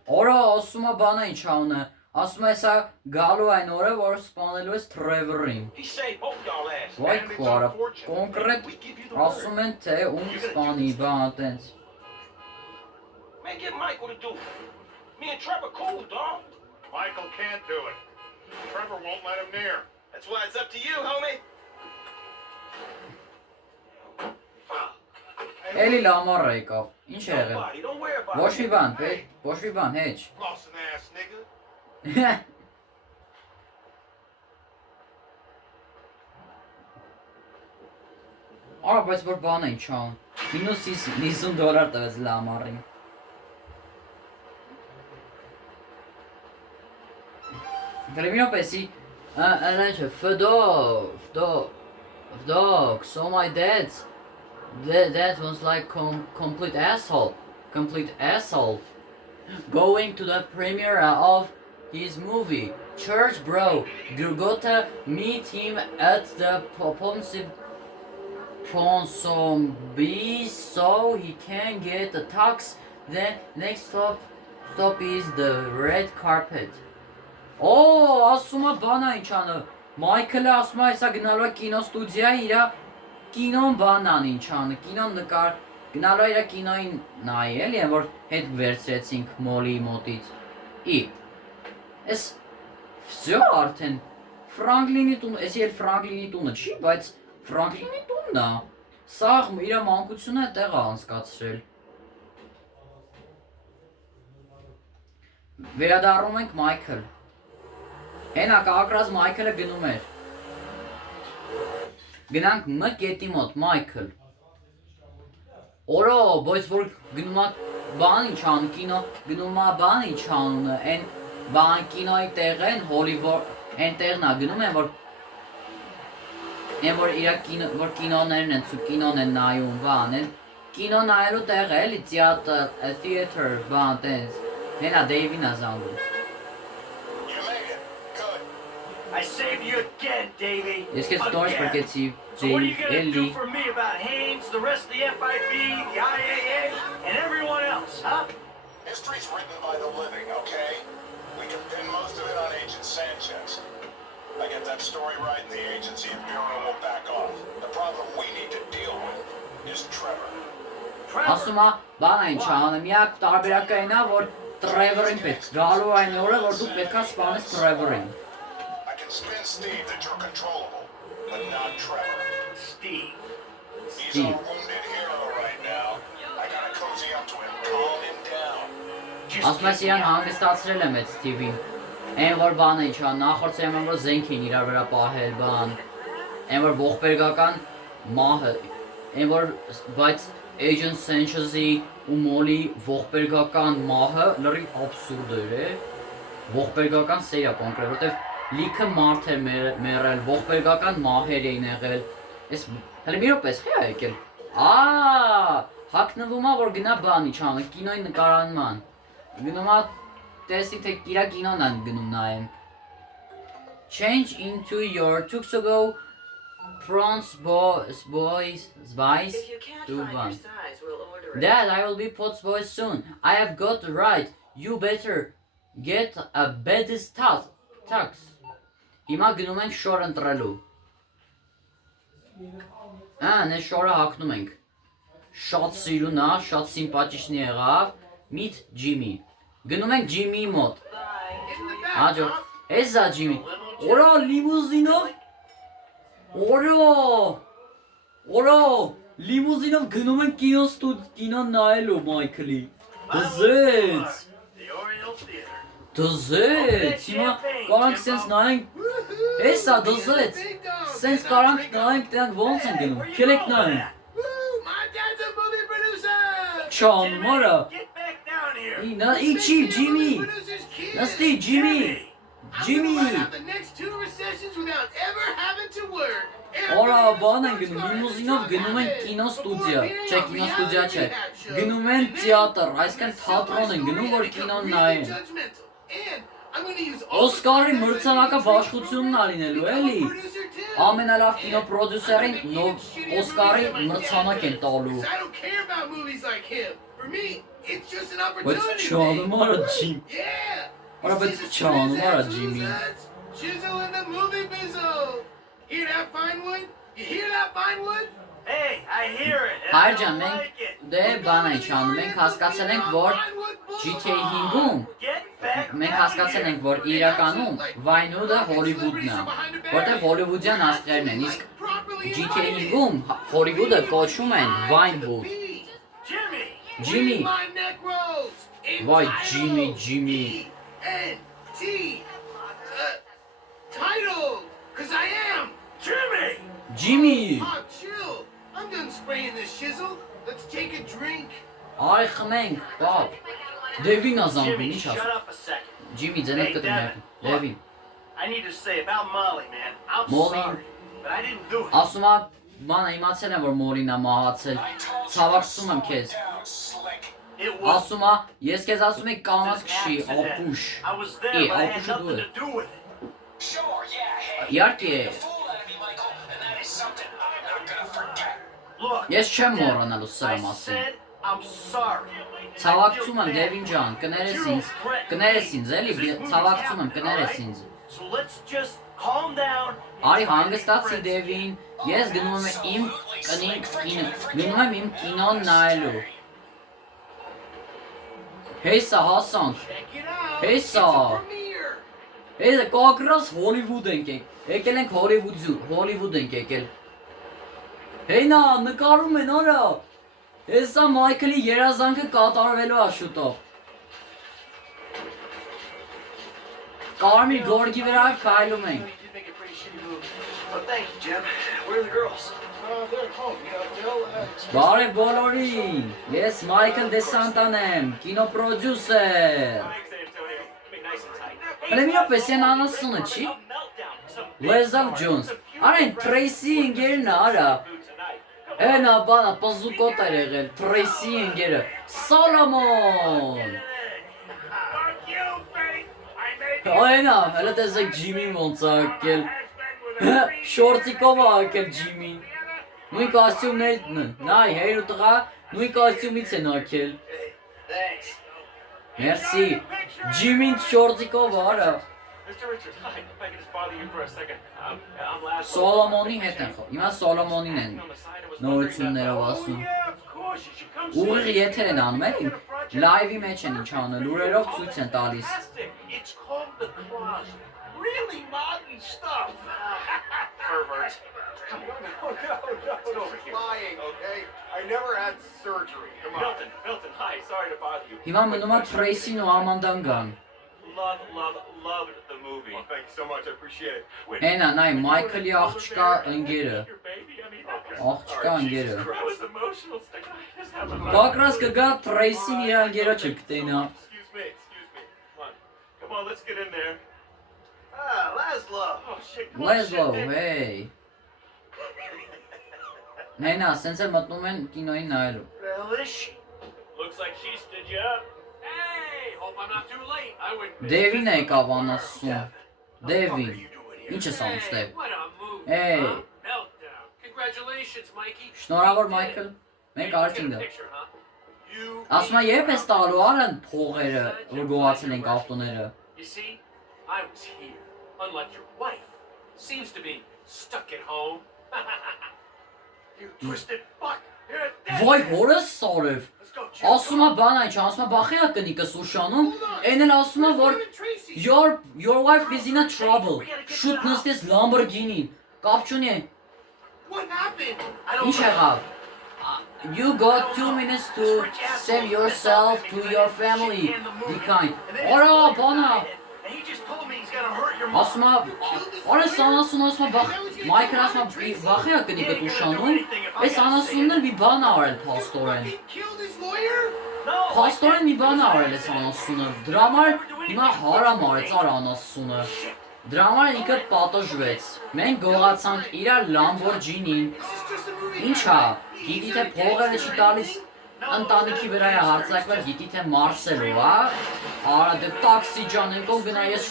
Օրը ասում է բանը ինչ անը, ասում է սա գալու այն օրը, որ սպանելու ես Թրևորին։ He saved both y'all asses. Վայ And it's քուարա, unfortunate. կոնկրետ We give you the word. ասում են թե ում սպանի, բան, տենց։ Man, get Michael to do it. Me and Trevor cool, dog. Michael can't do it. Trevor won't let him near. That's why it's up to you, homie. Էլի լամարը եկավ, ինչ է եղել։ Nobody, don't worry about Ոչ it. մի բան, ոչ մի բան, հեչ։ Lost an ass, nigga. Արա, բայց որ բան է ինչ ան։ Մինուս $50 տվեց լամարին։ Դրեմինո պեսի, անանչը, Fdog, so my dad was like complete asshole, going to the premiere of his movie, Church Bro, you gotta meet him at the Ponsonby so he can get the tux, then next stop is the red carpet. Oh, ասում է բանա ինչ անը, Մայքլը ասում է հեսա գնալու է կինոստուդիա իրա կինոն բանան ինչ անը, կինոն նկար գնալու է իրա կինոին նայել, են որ հետ վերցրեցինք մոլի մոտից։ Էս վсё արդեն Ֆրանկլինի տուն, էսի էլ Ֆրանկլինի տունը չի, բայց Ֆրանկլինի տունն է։ Սաղ իրա մանկությունը տեղ է անցկացրել։ Վերադառնում ենք Մայքլ։ Հենա կակրած Մայքլը գնում էր։ Գնանք մ կետի մոտ Մայքլ։ Օրո, բայց որ գնում է բան ինչ անում, կինո գնում է բան ինչ անում, այն բան կինոյի տեղը են Հոլիվուդ, այն տեղն է գնում են որ իրա կինո որ կինոներն են, ցու կինոն են նայում, բան են կինո նայելու տեղը էլի theater, բան տես։ Հենա Դեյվին է զանգում։ You made it. Good. I saved you again, Davey. Ես քեզ ստորից Again. բրկեցի So what are you Դեյվ gonna do էլի։ for me about Haynes, the rest of the FIB, the IAA, and everyone else, huh? History's written by the living, okay? We can pin most of it on Agent Sanchez. I get that story right and the agency and Bureau will back off. The problem we need to deal with is Trevor. Ասում է, բան այն չանը, միակ տարբերակը այն է, որ Տրևորին պետք գալու այն օրը, որ դու պետքա սպանես Տրևորին։ I can spin Steve that you're controllable, but not Trevor. Steve. He's Steve. our wounded hero right now. I gotta cozy up to him, calm him down. Ասում ես իրան հանգստացրել եմ այդ Սթիվին։ Այն որ բանը ինչ է, նախորդ սերման որ զենք էին իրար վրա պահել բան։ Այն որ ողբերգական մահը, այն որ բայց Agent Sanchez-ի ու Molly ողբերգական մահը լրիվ աբսուրդ էր, ողբերգական սերա կոնկրետ, որտեվ լիքը մարդ էր մեռել, ողբերգական մահեր էին եղել։ Էս հələ մի րոպե հա եկել։ Հակնվում է որ գնա բան ինչ անը, կինոյի նկարանման։ Գնում է տեսի թե իրա կինոն են գնում նայեն։ Change into your tuxedo prawns boys spice If you can't to find your one. size, we'll order it. Dad, I will be Potts boy soon. I have got the right. You better get a baddest tux. Հիմա գնում ենք շոր ընտրելու։ Նե շորը հակնում ենք։ Շատ սիրուն է, շատ սիմպաթիչնի եղավ։ Meet Jimmy։ Գնում ենք Jimmy մոտ։ Հաջորդ, էս է Jimmy։ Օրա լիմուզինով։ Օրա լիմուզինով գնում ենք կինո նայելու Մայքլի։ Դզեց։ The Oriole Theater. Դզեց։ Հիմա կարանք սենց նայենք։ Էսա դզեց։ Սենց կարանք նայենք դրանք ոնց են գնում։ Քելեք նայենք։ My dad's a movie producer. Չանում արա։ Get back down here. Իչի Jimmy։ Նստի Jimmy։ Jimmy։ The next 2 recessions without ever having to work. Օրա բան են գնում, լիմուզինով գնում են կինոստուդիա, չէ կինոստուդիա չէ, գնում են թիատր, այսինքն թատրոն են գնում, որ կինոն նայեն։ Օսկարի մրցանակը բաշխությունն ա լինելու, էլի։ Ամենալավ կինոպրոդյուսերին Օսկարի մրցանակ են տալու։ Բայց չանում արա Jim։ Արա բայց չանում արա Jimmy։ Chisel in the movie bizzle. Hear that fine wood? You hear that fine wood? Hey, I hear it. and Հայր I ջան, don't մենք like it. դե բան ենք չանում, մենք հասկացել ենք, որ GTA 5-ում Get back մենք down հասկացել here. ենք, որ իրականում Վայնուդը Հոլիվուդն է, որտեղ հոլիվուդյան աստղերն են, իսկ GTA 5-ում Հոլիվուդը կոչում են Վայնվուդ։ Jimmy. Jimmy, My neck rolls. Why Jimmy? N-T. Title. Cause I am. Jimmy. Jimmy, Oh, chill. I'm done spraying this shizzle. Let's take a drink. այ խմենք, պապ։ Դևին ազանգում, Jimmy, ինչ shut ասում։ up a second. Ջիմի ձենդ կտրում, Դևին։ I need to say about Molly, man. I'm Molly. sorry, but I didn't do it. Ասում է, մանա իմացել եմ, որ Մոլին է մահացել, ցավակցում եմ քեզ։ It was Ասում է, ես քեզ ասում եմ կամած an քշի, accident. ապուշ։ I was there, Hey, but I had ապուշը դու nothing ես։ to do with it. Sure, yeah, hey. Իհարկե, You fooled at me, Michael, and that is something I'm not gonna forget. Look, ես չեմ Dad, մոռանալու սրա I մասին։ said I'm sorry. Ցավակցում եմ Դևին ջան, կներես ինձ, էլի, ցավակցում եմ, կներես ինձ։ So let's just calm down. Արի հանգստացի Դևին, ես գնում եմ իմ կինոն նայելու։ Հեսա հասանք, Check it out. Հեսա, It's a premiere. հեսա կակրաս Հոլիվուդ ենք եկել ենք Հոլիվուդ ենք եկել։ Հենա, նկարում են արա, հեսա Մայքլի երազանքը կատարվելու ա շուտով։ Կարմիր գորգի վրայով քայլում ենք։ You did make a pretty shitty move. But thank you, Jim. Where are the girls? They're at home. They'll Բարև բոլորին, ես Մայքլ Դեսանտան եմ, կինոպրոդյուսեր։ Thanks, Antonio. Be nice and tight. Հələ մի րոպե, սեն անասունը չի։ Լեզավ Ջոնս, արեն Թրեյսի ընկերն ա, արա։ Հենա բանա, պզուկոտ էր եղել, Թրեյսի ընկերը, Սոլոմոն։ Այնա, հələ տեսեք Ջիմին ոնց ա ակել, շորտիկով ա ակել Ջիմին։ Նույն կոստյումներն են, նայ, հեր ու տղա, նույն կոստյումից են ակել։ Thanks. Մերսի, Ջիմին շորտիկով արա։ Mr. Richards, hi. If I could just bother you for a second. I'm Laszlo. Սոլոմոնի հետ են խո, հիմա Սոլոմոնին են On the side, I was նորություններով wondering, ասում։ yeah, of course, you should come see Ուղիղ it. եթեր են անում են, լայվի մեջ են ինչ անը, լուրերով ցույց են տալիս։ Fantastic. It's called The Closet. Really modern stuff. Pervert. Come on. No. Let's go over here. Lying, okay? I never had surgery. Come on. Milton, hi. Sorry to bother you. Հիմա մնում է Թրեյսին ու Ամանդան գան։ Loved the movie. Well, thank you so much. I appreciate it. Հենա, նայ, Մայքլի աղջկա ընկերը, Your baby, I mean, okay. աղջկա ընկերը։ That was emotional. Stick. I just have a Կակրաս կգա Թրեյսին իր ընկերը չկտենա։ Excuse me. Come on, let's get in there. Ah, Laszlo. Oh shit. Come on, Լեզլո, shit, Nick. հեյ։ Հենա, սենց էլ մտնում են կինոյին նայելու։ Where the hell is she? Looks like she stood you up. Hey, hope I'm not too late. I wouldn't miss Դևին this. է եկավ անասուն։ Դևին, ինչ ես անում ստեղ։ What a move. Hey. Huh? Meltdown. Congratulations, Mikey. Շնորհավոր You did Մայքլ, it. մենք Let's get a արդինգա։ picture, huh? You Ասում եմ երբ ես տալու արեն փողերը, որ գողացել ենք ավտոները։ You see, I was here, unlike your wife. Seems to be stuck at home. You twisted fuck. You're a dead Վայ man. հորս սարև։ Let's go, Jim. Ասում է բան այն, ասում է բախի ա կնիկս ուշանում, այն էլ ասում է որ your wife is in a trouble։ Շուտ նստես Lamborghini-ին։ Կապ չունի։ What happened? I don't Ինչ եղավ։ You got 2 minutes to save yourself to your family. Դիկայն։ Արա, բանա։ And he just told me he's gonna hurt your mom. Ասում է, արա սանասուն ասում է բախ, Մայքլ ասում է բախի ա կնիկս ուշանում, այս անասունն էլ մի բան ա արել փաստորեն։ He killed his lawyer? No, Փաստորեն մի բան ա արել այս անասունը։ Դրա համար հիմա հարամ արեց արա անասունը։ Դրա համար ինքը պատժվեց։ Մենք գողացանք իրար Lamborghini-ին։ This is just a movie. Ինչ ա, գիտի թե փողերը չի տալիս ընտանիքի վրա է հարձակվել, գիտի թե մարսելու, հա։ Արա դե տաքսի ջան, ենքով գնա ես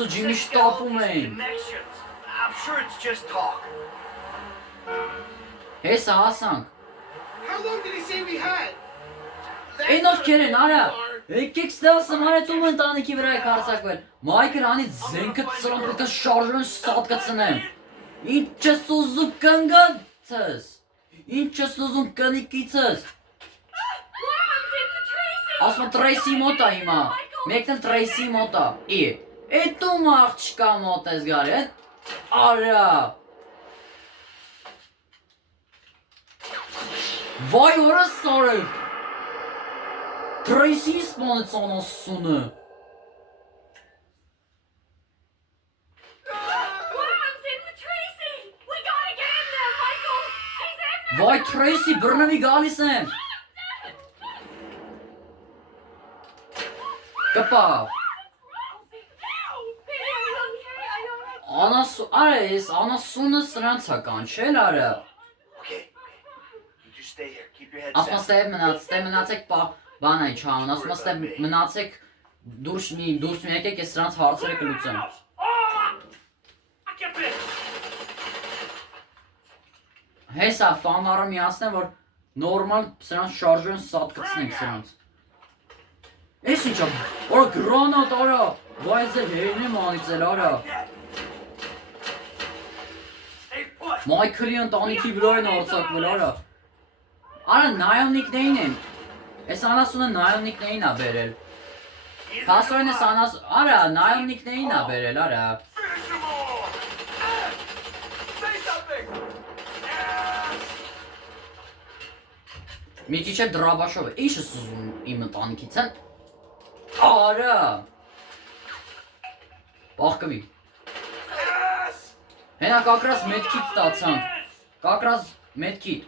ու Ջիմի շտապում ենք։ connections. I'm sure it's just talk. Հեսա հասանք։ How long did he say we had? Այն ովքեր են, արա։ Եկեք ստասում, արա տում ընտանիքի վրա եք հարձակվել։ Մայքլ անի զենքը ծրան պետք է շարժուն սատ կծնեմ։ Ինչ ես ուզում կնգացս։ Ինչ ես ուզում կնիկիցս։ Ասում Թրեյսի մոտ ա հիմա։ Մեկն էլ Թրեյսի մոտ ա։ Էդ ում աղջկա մոտ ես գարի, արա։ Վայ օրս սարև։ Թրեյսի սպանեց անասունը։ Վայ Թրեյսի բռնվի գալիս եմ։ Կպավ։ Արա ես անասունը սրանց ա կանչել արա։ Okay. You just stay here. Keep your head Ասում down. ստեղ մնացեք բան այ չան, ասում ստեղ մնացեք դուրս մի եկեք ես սրանց հարցերը կլուծեմ։ I can't fit. Հեսա ֆանարը միացնեմ որ նորմալ սրանց շարժուն սատ կցնենք սրանց։ Էս ինչա, օր գրանատ արա, Վայ ձեր հերին եմ անիծել, արա։ Stay put. Մայքլի ընտանիքի վրա են արձակվել, արա։ Արա նայոնիկներին են։ Այս անասունը նայոնիկներին ա բերել։ Փաստորեն այս անաս, արա նայոնիկներին ա բերել, արա։ Finish them all. Say something. Մի քիչ է դրաբաշով է, ի՞նչ ես ուզում իմ ընտանիքից են։ Արա։ Բախկվի։ Yes. Հենա կակրած մեդքիտ ստացանք։ Կակրած մեդքիտ։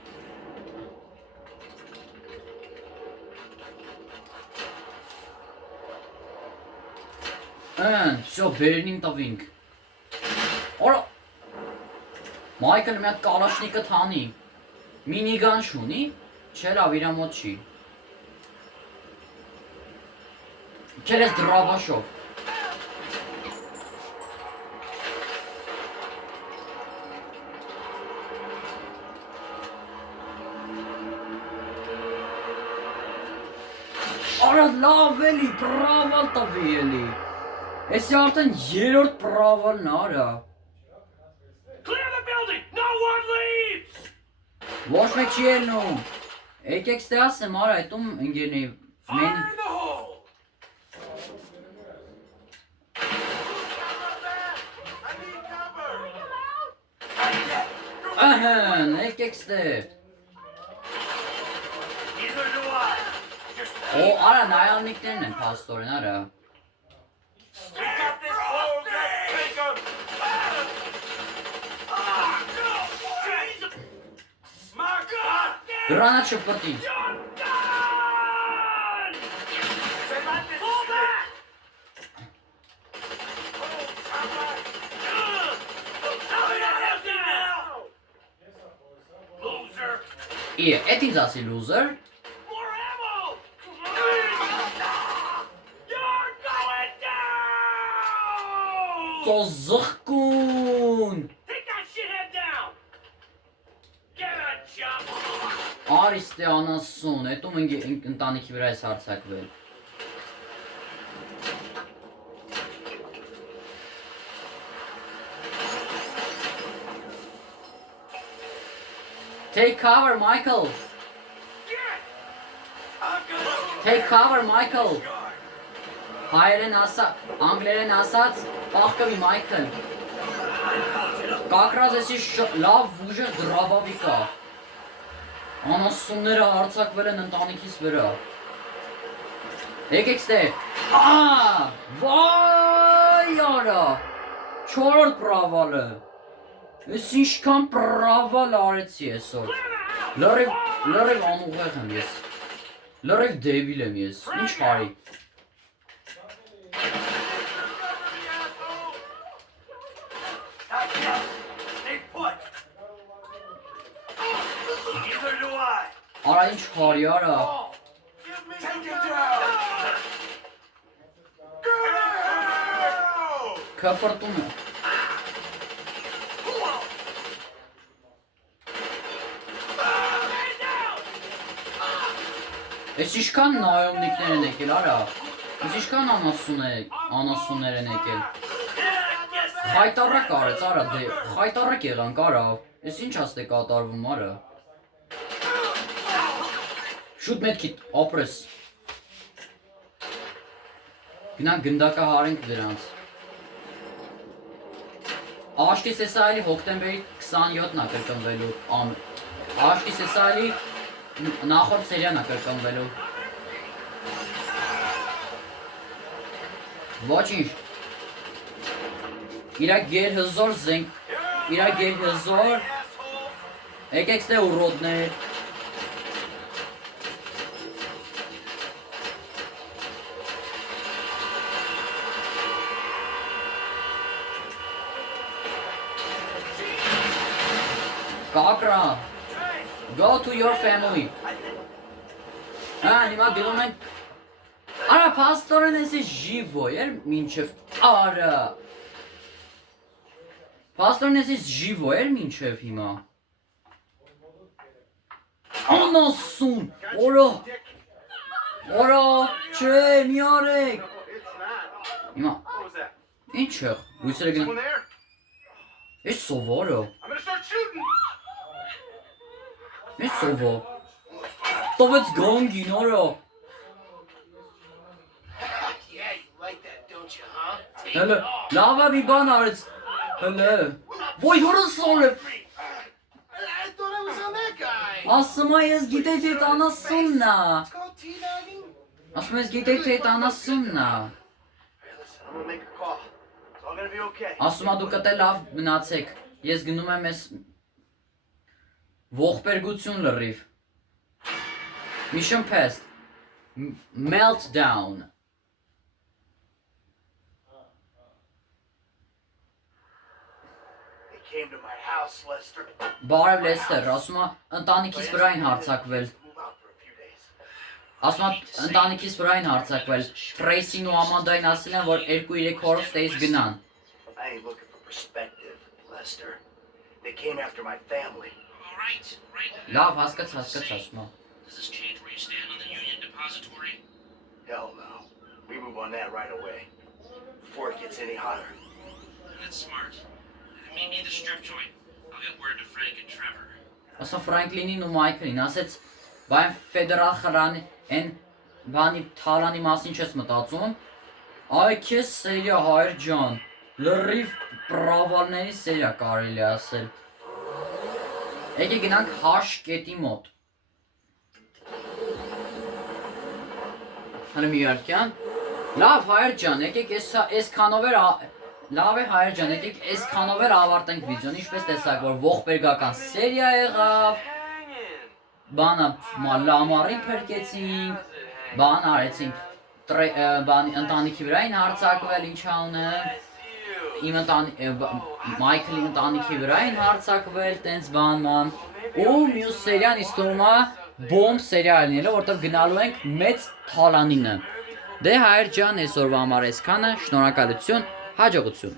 Всё, բերնին տվինք։ Արա։ Մայքլ մի հատ կալաշնիկը թանի։ Մինիգան շունի։ Չէ, լավ, իրա մոտ չի։ Քերես դրաբաշով։ Արա լավ էլի, պրավալ տվի էլի։ Էսի արդեն երրորդ պրավալն արա։ Clear the building. No one leaves. Ոչ մեկ չի ելնում։ Եկեք ստե ասեմ, արա, այդում ընկերնեի Fire մեն in the hole. I need cover. ահն, եկեք ստե։ Neither do I. Just Օ, արա նայալնիկներն են փաստորեն, արա։ We got this fool. Let's take him. My God. Գրանատ շպրտի։ You're done. Say my business. Pull back. How the hell did now? Loser. Էդ ինձ ասի loser։ More ammo. You're going down. Ծո զղկուն։ Take that shithead down. Get a jump. Արիստե անասուն, հետում ընտանիքի վրա ես հարցակվել։ Take cover, Michael. Take cover, Michael. Հայերեն անգլերեն ասած, պախկվի Michael։ Կակրած էսի լավ ուժեղ դրաբավի կա։ Անասունները հարցակվել են ընտանիքիս վրա։ Եկեք ստե։ Վայ արա։ Չորրորդ պրավալը։ Ես ինչքան պրավալ արեցի այսօր։ Լրիվ անուղեղ եմ ես։ Լրիվ դեբիլ եմ ես։ Ինչ հարի։ Stay put. Neither do I. Արա ինչ հարի արա։ Take him down. Go. Քֆրտում է։ Ես ինչքան նայոմնիկներ են եկել, արա։ Ես ինչքան անասուններ են եկել։ Խայտարակ արեց, արա, դե, խայտարակ եղանք, արա։ Ես ինչ աստ է կատարվում, արա։ Շուտ մեդքիտ, ապրես։ Գնանք գնդակահարենք դրանց։ Աշտի սեսայլի հոկտեմբերի 27-ն է կրկնվելու, աշտի սեսայլի նախորդ սերիան է կրկնվելու։ Ոչինչ։ Իրա գերհզոր զենք, իրա գերհզոր, եկեք ստե ուրոդներ։ Կակրա, go to your family։ Հիմա գնում ենք, արա պաստորեն ես ժիվո, էր մինչև, արա։ Պաստորեն ես ժիվո, էր մինչև հիմա։ Անասուն, օրա, չէ, մի արեք։ Հիմա, Ինչ է, լույսերը գնա։ Someone there? Էս սովորը։ I'm gonna start shooting. Էս սովոր։ Տովեց գանգին արա։ Yeah, you like that, don't you, huh? Take Հələ, it off. լավ է մի բան արեց։ Հələ։ Ոյ հորը սորը։ I thought I was on that guy. Ասում է ես գիտեի թե այդ անասունն է։ It's called teabagging. Ասում ես գիտեի թե այդ անասունն է։ Hey, listen, I'm gonna make a call. It's all gonna be okay. Ասում է դուք դե լավ մնացեք։ Ես գնում եմ ես ողբերգություն լրիվ։ Mission passed. Meltdown. They came to my house, Lester. Բարև Լեստեր, ասում է ընտանիքիս վրա են հարձակվել։ Move out for a few days. Ասում է ընտանիքիս վրա են հարձակվել։ Թրեյսին ու Ամանդային ասել են, որ 2-3 օրս տես գնան։ I ain't looking for perspective, Lester. They came after my family. All right. Լավ, հասկաց, ասում է։ Does this change where you stand on the Union Depository? Hell no. We move on that right away. Before it gets any hotter. That's smart. Meet me at the strip joint. I'll get word to Frank and Trevor. Ասա Ֆրանկլինին ու Մայքլին, ասեց, բայց ֆեդերալ խրանի են բանի թալանի մասին չես մտածում։ Այ քեզ սերիա հայր ջան, լրիվ պրավալների սերիա կարելի ասել։ Եկե գնանք հաշ կետի մոտ։ Հələ մի երկյան։ Լավ հայր ջան, եկեք այսքանով էր լավ է հայր ջան, եկեք այսքանով էր ավարտենք վիդեոն, ինչպես տեսակ, որ ողբերգական սերիա եղավ։ Բանը լամարի փրկեցինք, բան արեցինք, բանի ընտանիքի վրա են հարձակվել, ինչ անեմ։ Իմ Մայքլի ընտանիքի վրա են հարձակվել, տենց բանման։ Ու մյուս սերիան ինձ թվում է բոմբ սերիա լինելու, որտեղ գնալու ենք մեծ թալանինը։ Դե հայր ջան, այսօրվա համար այսքանը, շնորհակալություն, հաջողություն։